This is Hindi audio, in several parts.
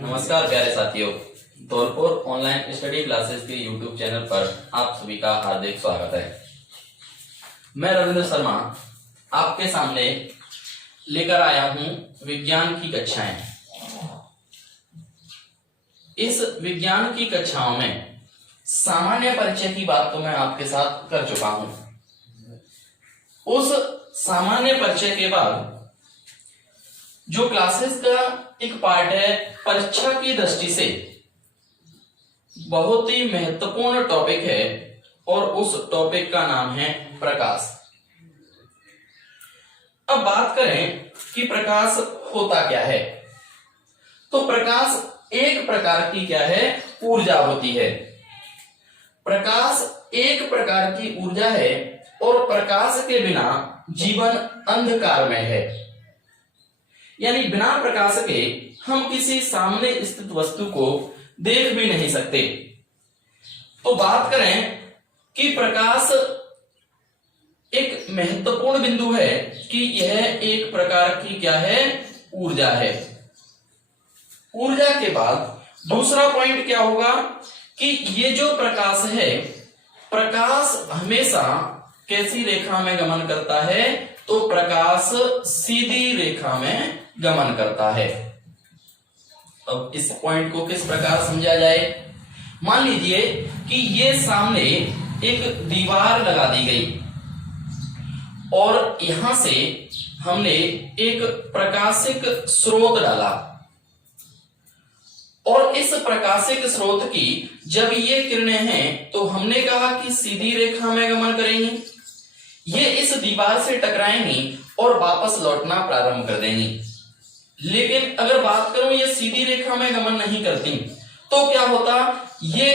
नमस्कार प्यारे साथियों, धौलपुर ऑनलाइन स्टडी क्लासेस के यूट्यूब चैनल पर आप सभी का हार्दिक स्वागत है। मैं रविंद्र शर्मा आपके सामने लेकर आया हूं विज्ञान की कक्षाएं। इस विज्ञान की कक्षाओं में सामान्य परिचय की बात तो मैं आपके साथ कर चुका हूं। उस सामान्य परिचय के बाद जो क्लासेस का एक पार्ट है, परीक्षा की दृष्टि से बहुत ही महत्वपूर्ण टॉपिक है और उस टॉपिक का नाम है प्रकाश। अब बात करें कि प्रकाश होता क्या है, तो प्रकाश एक प्रकार की क्या है, ऊर्जा होती है। प्रकाश एक प्रकार की ऊर्जा है और प्रकाश के बिना जीवन अंधकार में है, यानी बिना प्रकाश के हम किसी सामने स्थित वस्तु को देख भी नहीं सकते। तो बात करें कि प्रकाश एक महत्वपूर्ण बिंदु है कि यह एक प्रकार की क्या है, ऊर्जा है। ऊर्जा के बाद दूसरा पॉइंट क्या होगा कि ये जो प्रकाश है, प्रकाश हमेशा कैसी रेखा में गमन करता है, तो प्रकाश सीधी रेखा में गमन करता है। अब इस पॉइंट को किस प्रकार समझा जाए, मान लीजिए कि ये सामने एक दीवार लगा दी गई और यहां से हमने एक प्रकाशिक स्रोत डाला और इस प्रकाशिक स्रोत की जब ये किरणें हैं तो हमने कहा कि सीधी रेखा में गमन करेंगी, ये इस दीवार से टकराएंगी और वापस लौटना प्रारंभ कर देंगी। लेकिन अगर बात करूं ये सीधी रेखा में गमन नहीं करती तो क्या होता, ये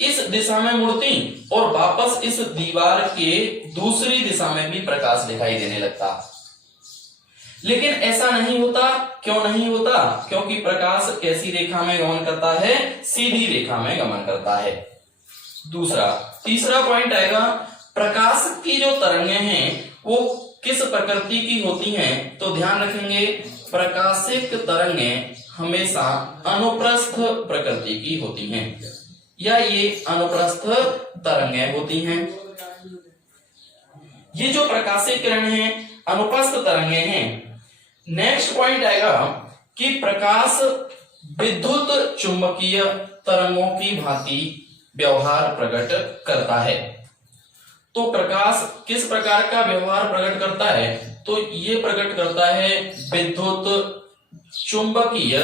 इस दिशा में मुड़ती और वापस इस दीवार के दूसरी दिशा में भी प्रकाश दिखाई देने लगता। लेकिन ऐसा नहीं होता। क्यों नहीं होता? क्योंकि प्रकाश कैसी रेखा में गमन करता है, सीधी रेखा में गमन करता है। तीसरा पॉइंट आएगा, प्रकाश की जो तरंगें हैं वो किस प्रकृति की होती हैं, तो ध्यान रखेंगे प्रकाशिक तरंगें हमेशा अनुप्रस्थ प्रकृति की होती हैं, या ये अनुप्रस्थ तरंगें होती हैं। ये जो प्रकाशिक किरण है अनुप्रस्थ तरंगें हैं। नेक्स्ट पॉइंट आएगा कि प्रकाश विद्युत चुंबकीय तरंगों की भांति व्यवहार प्रकट करता है। तो प्रकाश किस प्रकार का व्यवहार प्रकट करता है, तो ये प्रकट करता है विद्युत चुंबकीय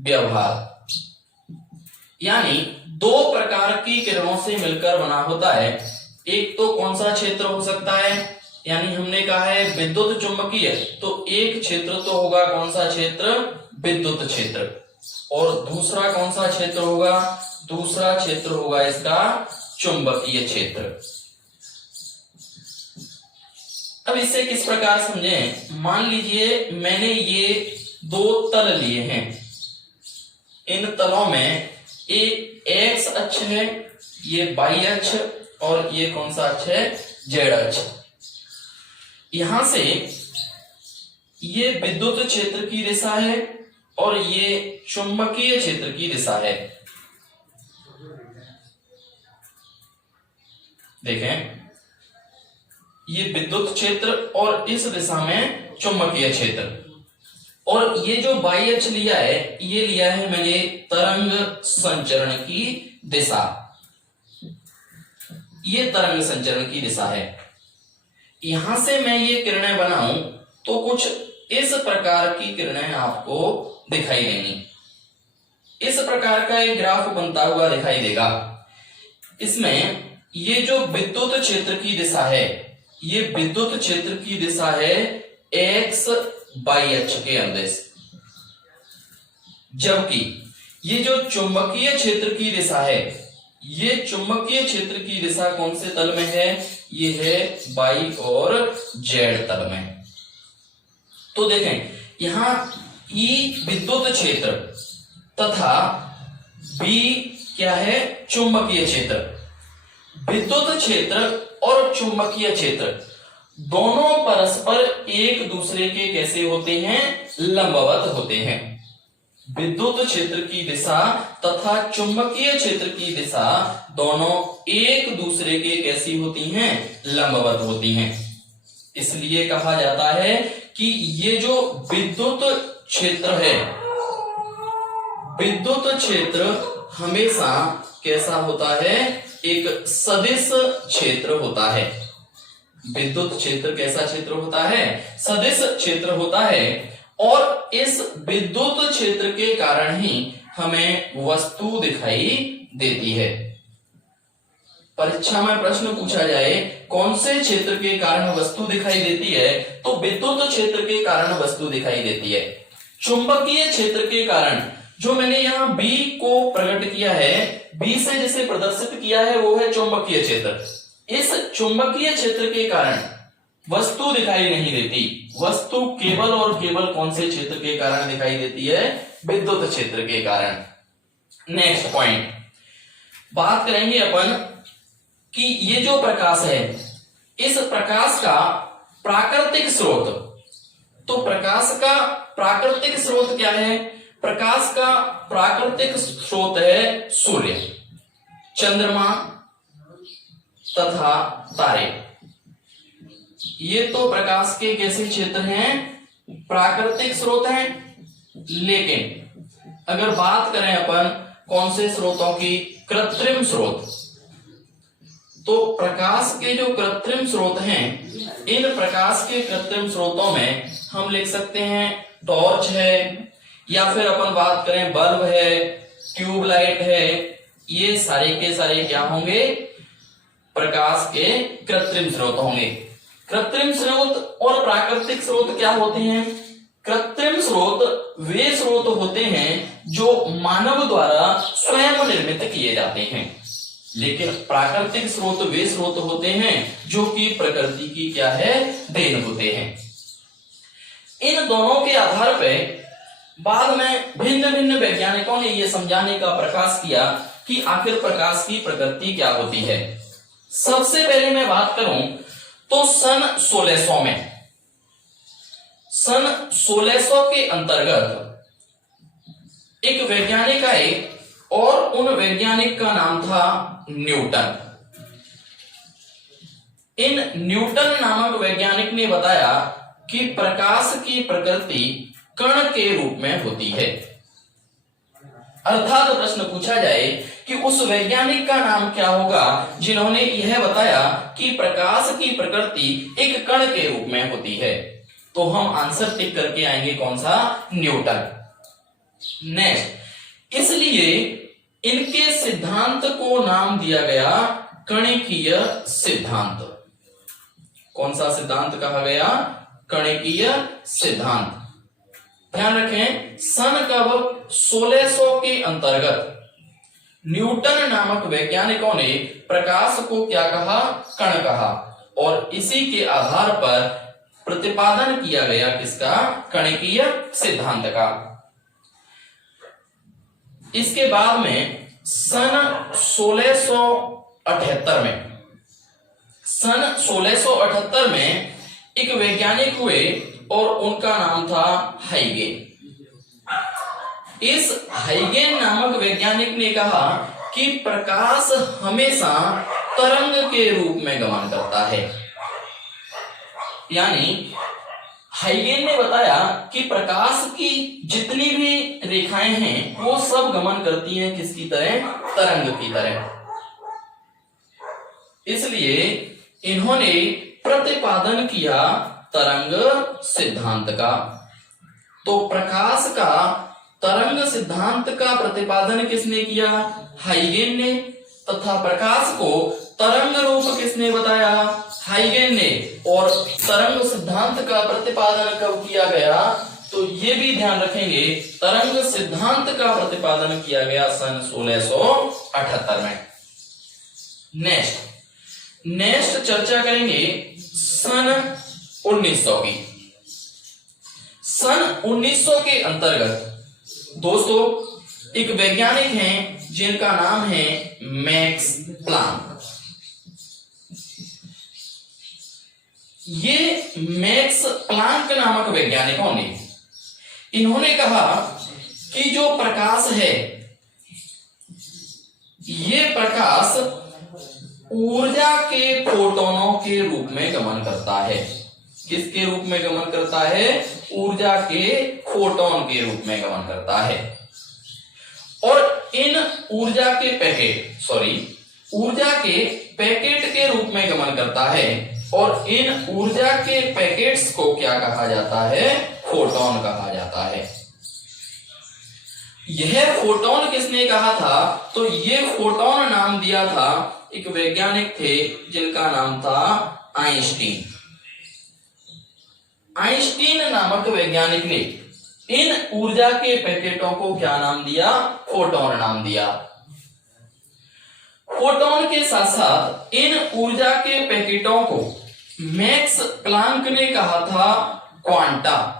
व्यवहार, यानी दो प्रकार की किरणों से मिलकर बना होता है। एक तो कौन सा क्षेत्र हो सकता है, यानी हमने कहा है विद्युत चुंबकीय, तो एक क्षेत्र तो होगा कौन सा क्षेत्र, विद्युत क्षेत्र, और दूसरा कौन सा क्षेत्र होगा, दूसरा क्षेत्र होगा इसका चुंबकीय क्षेत्र। अब इसे किस प्रकार समझें, मान लीजिए मैंने ये दो तल लिए हैं, इन तलों में एक एक्स अक्ष है, ये वाई अक्ष, और ये कौन सा अक्ष है, जेड अक्ष। यहां से ये विद्युत क्षेत्र की दिशा है और ये चुंबकीय क्षेत्र की दिशा है। देखें, ये विद्युत क्षेत्र और इस दिशा में चुंबकीय क्षेत्र, और ये जो वाई अक्ष लिया है, ये लिया है मैंने तरंग संचरण की दिशा। ये तरंग संचरण की दिशा है। यहां से मैं ये किरणें बनाऊं तो कुछ इस प्रकार की किरणें आपको दिखाई देंगी। इस प्रकार का एक ग्राफ बनता हुआ दिखाई देगा। इसमें ये जो विद्युत क्षेत्र की दिशा है, ये विद्युत क्षेत्र की दिशा है एक्स वाई अक्ष के अनुदेश, जबकि ये जो चुंबकीय क्षेत्र की दिशा है, ये चुंबकीय क्षेत्र की दिशा कौन से तल में है, ये है वाई और जेड तल में। तो देखें, यहां ई विद्युत क्षेत्र तथा बी क्या है, चुंबकीय क्षेत्र। विद्युत क्षेत्र और चुंबकीय क्षेत्र दोनों परस्पर एक दूसरे के कैसे होते हैं, लंबवत होते हैं। विद्युत क्षेत्र की दिशा तथा चुंबकीय क्षेत्र की दिशा दोनों एक दूसरे के कैसी होती हैं, लंबवत होती हैं। इसलिए कहा जाता है कि ये जो विद्युत क्षेत्र है, विद्युत क्षेत्र हमेशा कैसा होता है, एक सदिश क्षेत्र होता है। विद्युत क्षेत्र कैसा क्षेत्र होता है, सदिश क्षेत्र होता है। और इस विद्युत क्षेत्र के कारण ही हमें वस्तु दिखाई देती है। परीक्षा में प्रश्न पूछा जाए कौन से क्षेत्र के कारण वस्तु दिखाई देती है, तो विद्युत क्षेत्र के कारण वस्तु दिखाई देती है। चुंबकीय क्षेत्र के कारण, जो मैंने यहाँ बी को प्रकट किया है, बी से जिसे प्रदर्शित किया है वो है चुंबकीय क्षेत्र। इस चुंबकीय क्षेत्र के कारण वस्तु दिखाई नहीं देती। वस्तु केवल और केवल कौन से क्षेत्र के कारण दिखाई देती है, विद्युत क्षेत्र के कारण। नेक्स्ट पॉइंट बात करेंगे अपन कि ये जो प्रकाश है, इस प्रकाश का प्राकृतिक स्रोत, तो प्रकाश का प्राकृतिक स्रोत क्या है, प्रकाश का प्राकृतिक स्रोत है सूर्य, चंद्रमा तथा तारे। ये तो प्रकाश के कैसे क्षेत्र हैं, प्राकृतिक स्रोत हैं। लेकिन अगर बात करें अपन कौन से स्रोतों की, कृत्रिम स्रोत, तो प्रकाश के जो कृत्रिम स्रोत हैं, इन प्रकाश के कृत्रिम स्रोतों में हम लिख सकते हैं टॉर्च है, या फिर अपन बात करें बल्ब है, ट्यूबलाइट है। ये सारे के सारे क्या होंगे, प्रकाश के कृत्रिम स्रोत होंगे। कृत्रिम स्रोत और प्राकृतिक स्रोत क्या होते हैं, कृत्रिम स्रोत वे स्रोत होते हैं जो मानव द्वारा स्वयं निर्मित किए जाते हैं, लेकिन प्राकृतिक स्रोत वे स्रोत होते हैं जो कि प्रकृति की क्या है, देन होते हैं। इन दोनों के आधार पर बाद में भिन्न भिन्न वैज्ञानिकों ने यह समझाने का प्रयास किया कि आखिर प्रकाश की प्रकृति क्या होती है। सबसे पहले मैं बात करूं तो सन 1600 के अंतर्गत एक वैज्ञानिक आए और उन वैज्ञानिक का नाम था न्यूटन। इन न्यूटन नामक वैज्ञानिक ने बताया कि प्रकाश की प्रकृति कण के रूप में होती है। अर्थात प्रश्न पूछा जाए कि उस वैज्ञानिक का नाम क्या होगा जिन्होंने यह बताया कि प्रकाश की प्रकृति एक कण के रूप में होती है, तो हम आंसर टिक करके आएंगे कौन सा, न्यूटन। नेक्स्ट, इसलिए इनके सिद्धांत को नाम दिया गया कणिकीय सिद्धांत। कौन सा सिद्धांत कहा गया, कणिकीय सिद्धांत। ध्यान रखें, सन कब 1600 के अंतर्गत न्यूटन नामक वैज्ञानिकों ने प्रकाश को क्या कहा, कण कहा, और इसी के आधार पर प्रतिपादन किया गया किसका, कणिकीय सिद्धांत का। इसके बाद में सन 1678 में एक वैज्ञानिक हुए और उनका नाम था हाइगेन। इस हाइगेन नामक वैज्ञानिक ने कहा कि प्रकाश हमेशा तरंग के रूप में गमन करता है। यानी हाइगेन ने बताया कि प्रकाश की जितनी भी रेखाएं हैं वो सब गमन करती हैं किसकी तरह, तरंग की तरह। इसलिए इन्होंने प्रतिपादन किया तरंग सिद्धांत का। तो प्रकाश का तरंग सिद्धांत का प्रतिपादन किसने किया, हाइगेन ने, तथा प्रकाश को तरंग रूप किसने बताया, हाइगेन ने। और तरंग सिद्धांत का प्रतिपादन कब किया गया, तो ये भी ध्यान रखेंगे, तरंग सिद्धांत का प्रतिपादन किया गया सन 1678 में। नेक्स्ट चर्चा करेंगे सन 1900 की। सन 1900 के अंतर्गत दोस्तों एक वैज्ञानिक हैं जिनका नाम है मैक्स प्लांक। ये मैक्स प्लांक नामक वैज्ञानिकों ने इन्होंने कहा कि जो प्रकाश है ये प्रकाश ऊर्जा के फोटोनों के रूप में गमन करता है। किसके रूप में गमन करता है? ऊर्जा के फोटोन के रूप में गमन करता है। और इन ऊर्जा के पैकेट के रूप में गमन करता है। और इन ऊर्जा के पैकेट्स को क्या कहा जाता है? फोटोन कहा जाता है। यह फोटोन किसने कहा था? तो ये फोटोन नाम दिया था एक वैज्ञानिक थे जिनका नाम था आइंस्टीन। आइंस्टीन नामक वैज्ञानिक ने इन ऊर्जा के पैकेटों को क्या नाम दिया? फोटोन नाम दिया। फोटोन के साथ साथ इन ऊर्जा के पैकेटों को मैक्स प्लांक ने कहा था क्वांटा।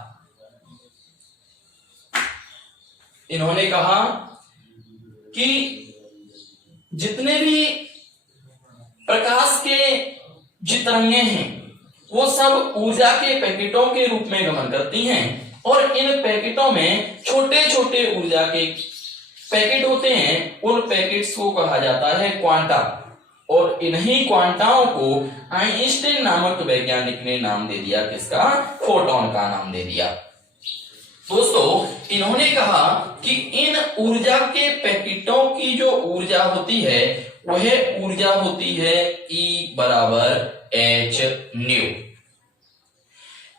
इन्होंने कहा कि जितने भी प्रकाश के जितरंगे हैं वो सब ऊर्जा के पैकेटों के रूप में गमन करती हैं। और इन पैकेटों में छोटे छोटे ऊर्जा के पैकेट होते हैं। उन पैकेट्स को कहा जाता है क्वांटा। और इन्हीं क्वांटाओं को आइंस्टीन नामक वैज्ञानिक ने नाम दे दिया। किसका? फोटोन का नाम दे दिया। दोस्तों, इन्होंने कहा कि इन ऊर्जा के पैकेटों की जो ऊर्जा होती है वह ऊर्जा होती है E बराबर h न्यू।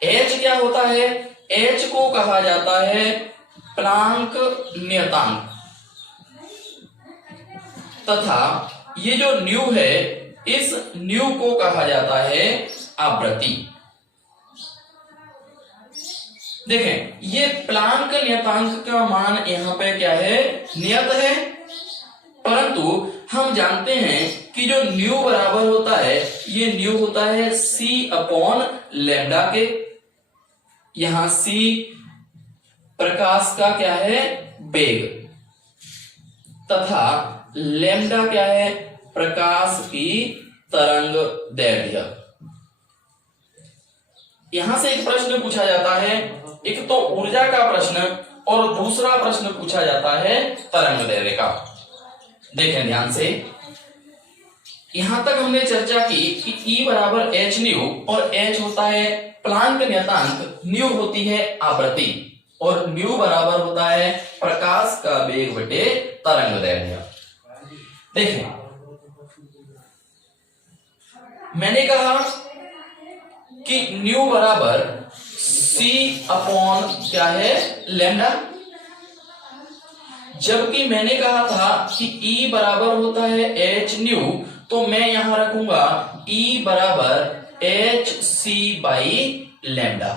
H क्या होता है? H को कहा जाता है प्लांक नियतांक, तथा ये जो न्यू है इस न्यू को कहा जाता है आवृत्ति। देखें, ये प्लांक नियतांक का मान यहाँ पे क्या है? नियत है। परंतु हम जानते हैं कि जो न्यू बराबर होता है ये न्यू होता है c अपॉन लैम्डा के। यहां c प्रकाश का क्या है? वेग, तथा लैम्डा क्या है? प्रकाश की तरंग दैर्घ्य। यहां से एक प्रश्न पूछा जाता है, एक तो ऊर्जा का प्रश्न और दूसरा प्रश्न पूछा जाता है तरंग दैर्घ्य का। देखें ध्यान से, यहां तक हमने चर्चा की कि E बराबर h न्यू, और h होता है प्लांक नियतांक, न्यू होती है आवृत्ति, और न्यू बराबर होता है प्रकाश का वेग बटे तरंग दैर्घ्य। देखें, मैंने कहा कि न्यू बराबर c अपॉन क्या है? लैम्डा। जबकि मैंने कहा था कि E बराबर होता है h न्यू, तो मैं यहां रखूंगा E बराबर h c बाई लैम्डा।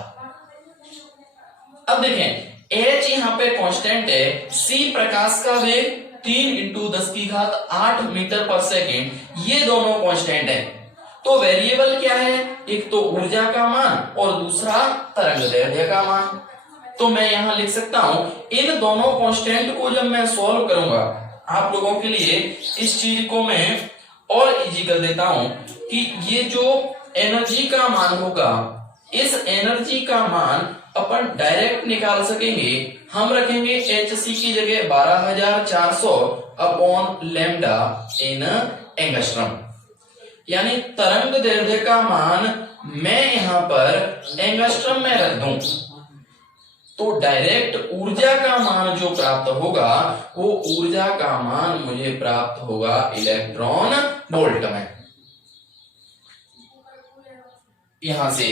अब देखें, h यहां पे कांस्टेंट है, c प्रकाश का वेग 3 इंटू 10 की घात 8 मीटर पर सेकेंड, ये दोनों कांस्टेंट है। तो वेरिएबल क्या है? एक तो ऊर्जा का मान और दूसरा तरंग दैर्घ्य का मान। तो मैं यहां लिख सकता हूं, इन दोनों कांस्टेंट को जब मैं सॉल्व करूंगा, आप लोगों के लिए इस चीज को मैं और इजी कर देता हूं कि ये जो एनर्जी का मान होगा, इस एनर्जी का मान अपन डायरेक्ट निकाल सकेंगे। हम रखेंगे hc की जगह 12400 अपॉन लैम्डा इन एंगस्ट्रम, यानी तरंग दैर्घ्य का मान मैं यहां पर एंगस्ट्रम में रख दूं तो डायरेक्ट ऊर्जा का मान जो प्राप्त होगा वो ऊर्जा का मान मुझे प्राप्त होगा इलेक्ट्रॉन वोल्ट में। यहां से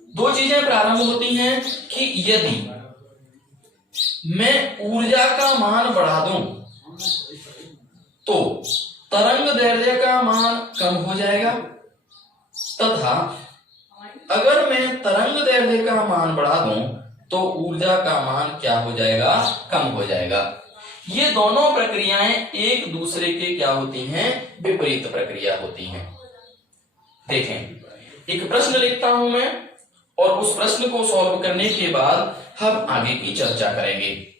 दो चीजें प्रारंभ होती हैं कि यदि मैं ऊर्जा का मान बढ़ा दूं तो तरंग दैर्घ्य का मान कम हो जाएगा, तथा अगर मैं तरंग दैर्घ्य का मान बढ़ा दूं तो ऊर्जा का मान क्या हो जाएगा? कम हो जाएगा। ये दोनों प्रक्रियाएं एक दूसरे के क्या होती हैं? विपरीत प्रक्रिया होती हैं। देखें, एक प्रश्न लिखता हूं मैं और उस प्रश्न को सॉल्व करने के बाद हम आगे की चर्चा करेंगे।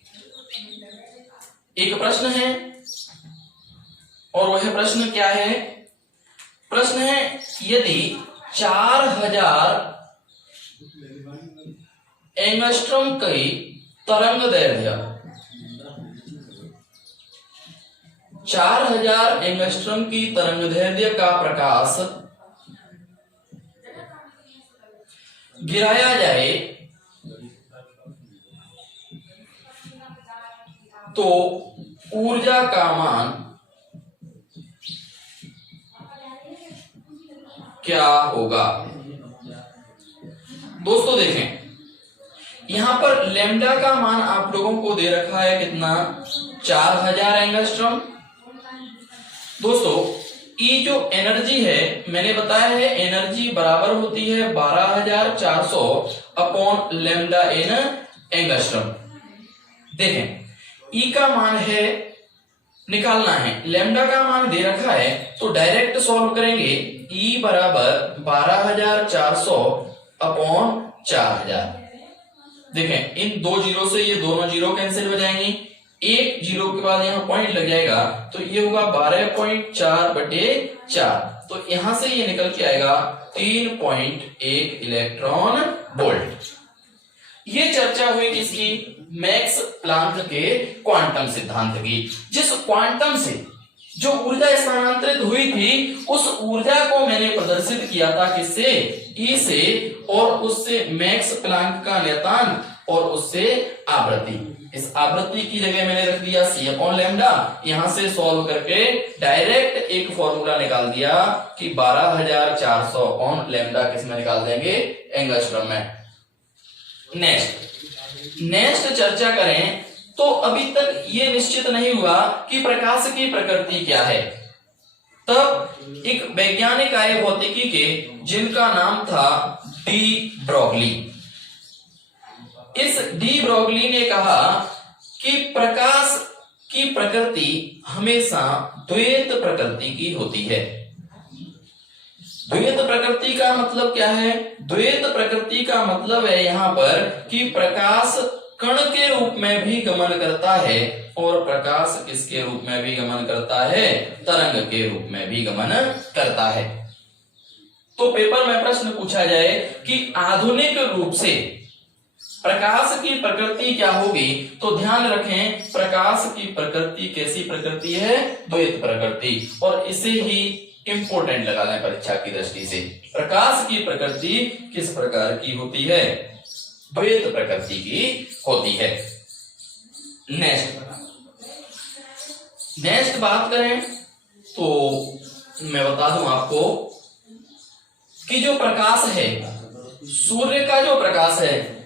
एक प्रश्न है और वह प्रश्न क्या है? प्रश्न है, यदि 4000 एंगस्ट्रॉम की तरंग दैर्घ्य 4000 एंगस्ट्रॉम की तरंगदैर्ध्य का प्रकाश गिराया जाए तो ऊर्जा का मान क्या होगा। दोस्तों देखें, यहां पर लैम्डा का मान आप लोगों को दे रखा है कितना, 4000 एंगस्ट्रॉम। दोस्तों ये जो एनर्जी है मैंने बताया है, एनर्जी बराबर होती है 12400 अपॉन लैम्डा इन एंगस्ट्रॉम। देखें ई का मान है निकालना है, लैम्डा का मान दे रखा है तो डायरेक्ट सॉल्व करेंगे। ई बराबर 12400 अपॉन 4000। देखें इन दो जीरो से ये दोनों जीरो कैंसिल हो जाएंगी, एक जीरो के बाद यहाँ पॉइंट लग जाएगा तो ये होगा 12.4/4। तो यहां से ये निकल के आएगा 3.1 इलेक्ट्रॉन वोल्ट। ये चर्चा हुई किसकी, मैक्स प्लांक के क्वांटम सिद्धांत की, जिस क्वांटम से जो ऊर्जा स्थानांतरित हुई थी उस ऊर्जा को मैंने प्रदर्शित किया था किससे, ई से, और उससे मैक्स प्लांक का नियतांक और उससे आवृत्ति। इस आवृत्ति की जगह मैंने रख दिया सी अपॉन लैम्डा। यहां से सॉल्व करके डायरेक्ट एक फॉर्मूला निकाल दिया कि 12400 ऑन लैम्डा किसमें निकाल देंगे, एंगस्ट्रॉम में। नेक्स्ट चर्चा करें तो अभी तक ये निश्चित नहीं हुआ कि प्रकाश की प्रकृति क्या है। तब एक वैज्ञानिक आए भौतिकी के जिनका नाम था डी ब्रोगली। इस डी ब्रोगली ने कहा कि प्रकाश की प्रकृति हमेशा द्वैत प्रकृति की होती है। द्वैत प्रकृति का मतलब क्या है, द्वैत प्रकृति का मतलब है यहां पर कि प्रकाश कण के रूप में भी गमन करता है और प्रकाश किसके रूप में भी गमन करता है, तरंग के रूप में भी गमन करता है। तो पेपर में प्रश्न पूछा जाए कि आधुनिक रूप से प्रकाश की प्रकृति क्या होगी, तो ध्यान रखें प्रकाश की प्रकृति कैसी प्रकृति है, द्वैत प्रकृति। और इसे ही इंपोर्टेंट लगा लें परीक्षा की दृष्टि से, प्रकाश की प्रकृति किस प्रकार की होती है, द्वैत प्रकृति की होती है। नेक्स्ट बात करें तो मैं बता दूं आपको कि जो प्रकाश है, सूर्य का जो प्रकाश है,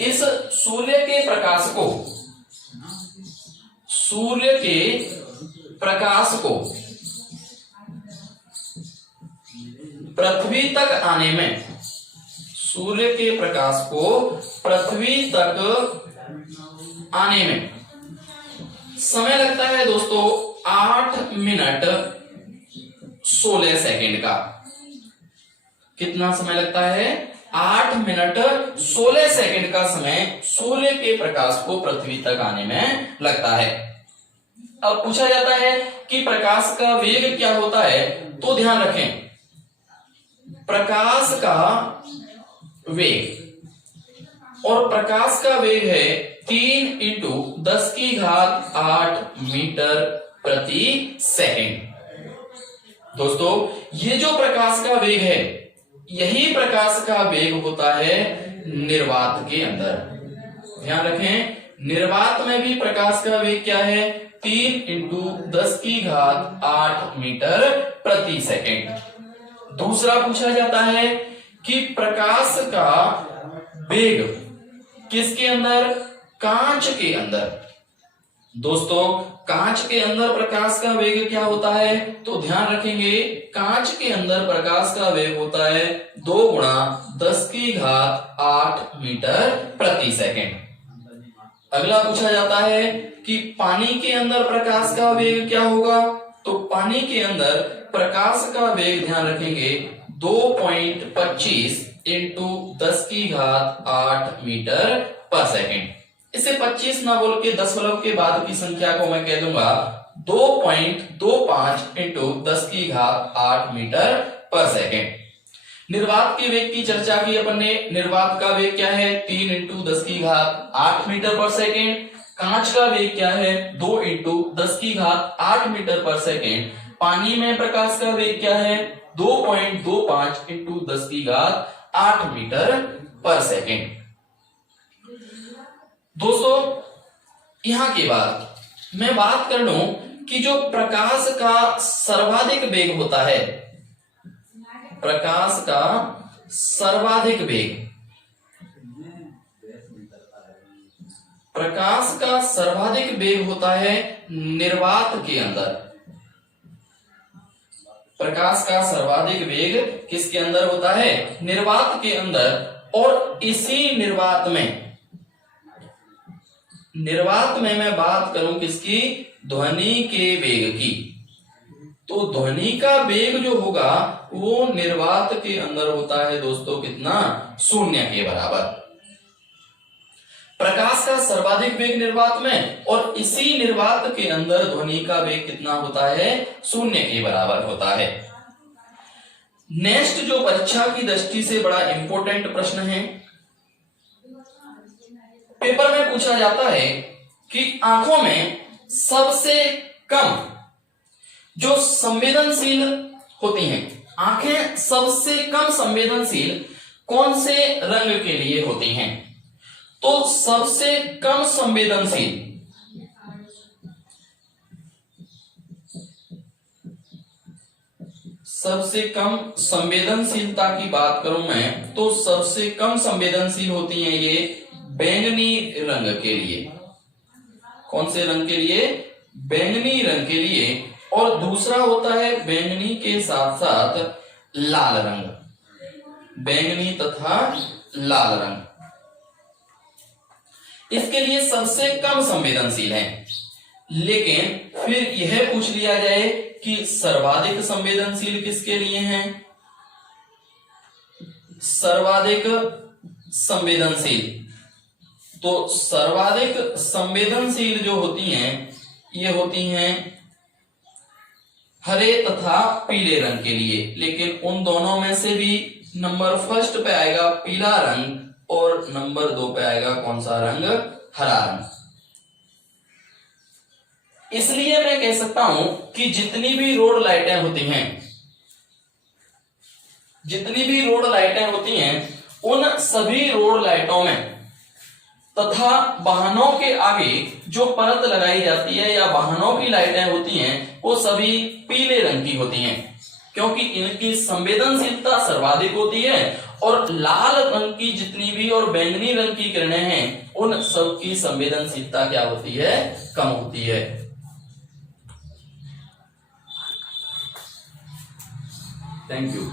इस सूर्य के प्रकाश को पृथ्वी तक आने में, सूर्य के प्रकाश को पृथ्वी तक आने में समय लगता है दोस्तों 8 मिनट 16 सेकंड का। कितना समय लगता है, 8 मिनट 16 सेकंड का समय सूर्य के प्रकाश को पृथ्वी तक आने में लगता है। अब पूछा जाता है कि प्रकाश का वेग क्या होता है, तो ध्यान रखें प्रकाश का वेग, और प्रकाश का वेग है 3 × 10⁸ मीटर प्रति सेकंड। दोस्तों ये जो प्रकाश का वेग है, यही प्रकाश का वेग होता है निर्वात के अंदर। ध्यान रखें निर्वात में भी प्रकाश का वेग क्या है, 3 × 10⁸ मीटर प्रति सेकंड। दूसरा पूछा जाता है कि प्रकाश का वेग किसके अंदर, कांच के अंदर। दोस्तों कांच के अंदर प्रकाश का वेग क्या होता है, तो ध्यान रखेंगे कांच के अंदर प्रकाश का वेग होता है 2 × 10⁸ मीटर प्रति सेकंड। अगला पूछा जाता है कि पानी के अंदर प्रकाश का वेग क्या होगा, तो पानी के अंदर प्रकाश का वेग ध्यान रखेंगे 2.25 × 10⁸ मीटर पर सेकंड। इसे 25 ना बोल के दशमलव के बाद की संख्या को मैं कह दूंगा 2.25 × 10⁸ मीटर पर सेकंड। निर्वात के वेग की चर्चा की अपन ने, निर्वात का वेग क्या है 3 × 10⁸ मीटर पर सेकंड। कांच का वेग क्या है 2 इंटू 10⁸ मीटर पर सेकेंड। पानी में प्रकाश का वेग क्या है 2.25 इंटू 10⁸ मीटर पर सेकेंड। दोस्तों यहां के बाद मैं बात कर लूं कि जो प्रकाश का सर्वाधिक वेग होता है, प्रकाश का सर्वाधिक वेग, प्रकाश का सर्वाधिक वेग होता है निर्वात के अंदर। प्रकाश का सर्वाधिक वेग किसके अंदर होता है निर्वात के अंदर। और इसी निर्वात में मैं बात करूं किसकी ध्वनि के वेग की, तो ध्वनि का वेग जो होगा वो निर्वात के अंदर होता है दोस्तों कितना 0 के बराबर। प्रकाश का सर्वाधिक वेग निर्वात में और इसी निर्वात के अंदर ध्वनि का वेग कितना होता है 0 के बराबर होता है। नेक्स्ट जो परीक्षा की दृष्टि से बड़ा इंपॉर्टेंट प्रश्न है, पेपर में पूछा जाता है कि आंखों में सबसे कम जो संवेदनशील होती हैं, आंखें सबसे कम संवेदनशील कौन से रंग के लिए होती हैं, तो सबसे कम संवेदनशील सबसे कम संवेदनशीलता की बात करूं मैं तो सबसे कम संवेदनशील होती हैं ये बैंगनी रंग के लिए। कौन से रंग के लिए बैंगनी रंग के लिए। और दूसरा होता है बैंगनी के साथ साथ लाल रंग, बैंगनी तथा लाल रंग इसके लिए सबसे कम संवेदनशील है। लेकिन फिर यह पूछ लिया जाए कि सर्वाधिक संवेदनशील किसके लिए हैं, सर्वाधिक संवेदनशील, तो सर्वाधिक संवेदनशील जो होती हैं ये होती हैं हरे तथा पीले रंग के लिए। लेकिन उन दोनों में से भी नंबर फर्स्ट पे आएगा पीला रंग और नंबर 2 पे आएगा कौन सा रंग हरा रंग। इसलिए मैं कह सकता हूं कि जितनी भी रोड लाइटें होती हैं, जितनी भी रोड लाइटें होती हैं उन सभी रोड लाइटों में तथा वाहनों के आगे जो परत लगाई जाती है या वाहनों की लाइटें होती हैं वो सभी पीले रंग की होती हैं, क्योंकि इनकी संवेदनशीलता सर्वाधिक होती है। और लाल रंग की जितनी भी और बैंगनी रंग की किरणें हैं उन सब की संवेदनशीलता क्या होती है कम होती है। Thank you.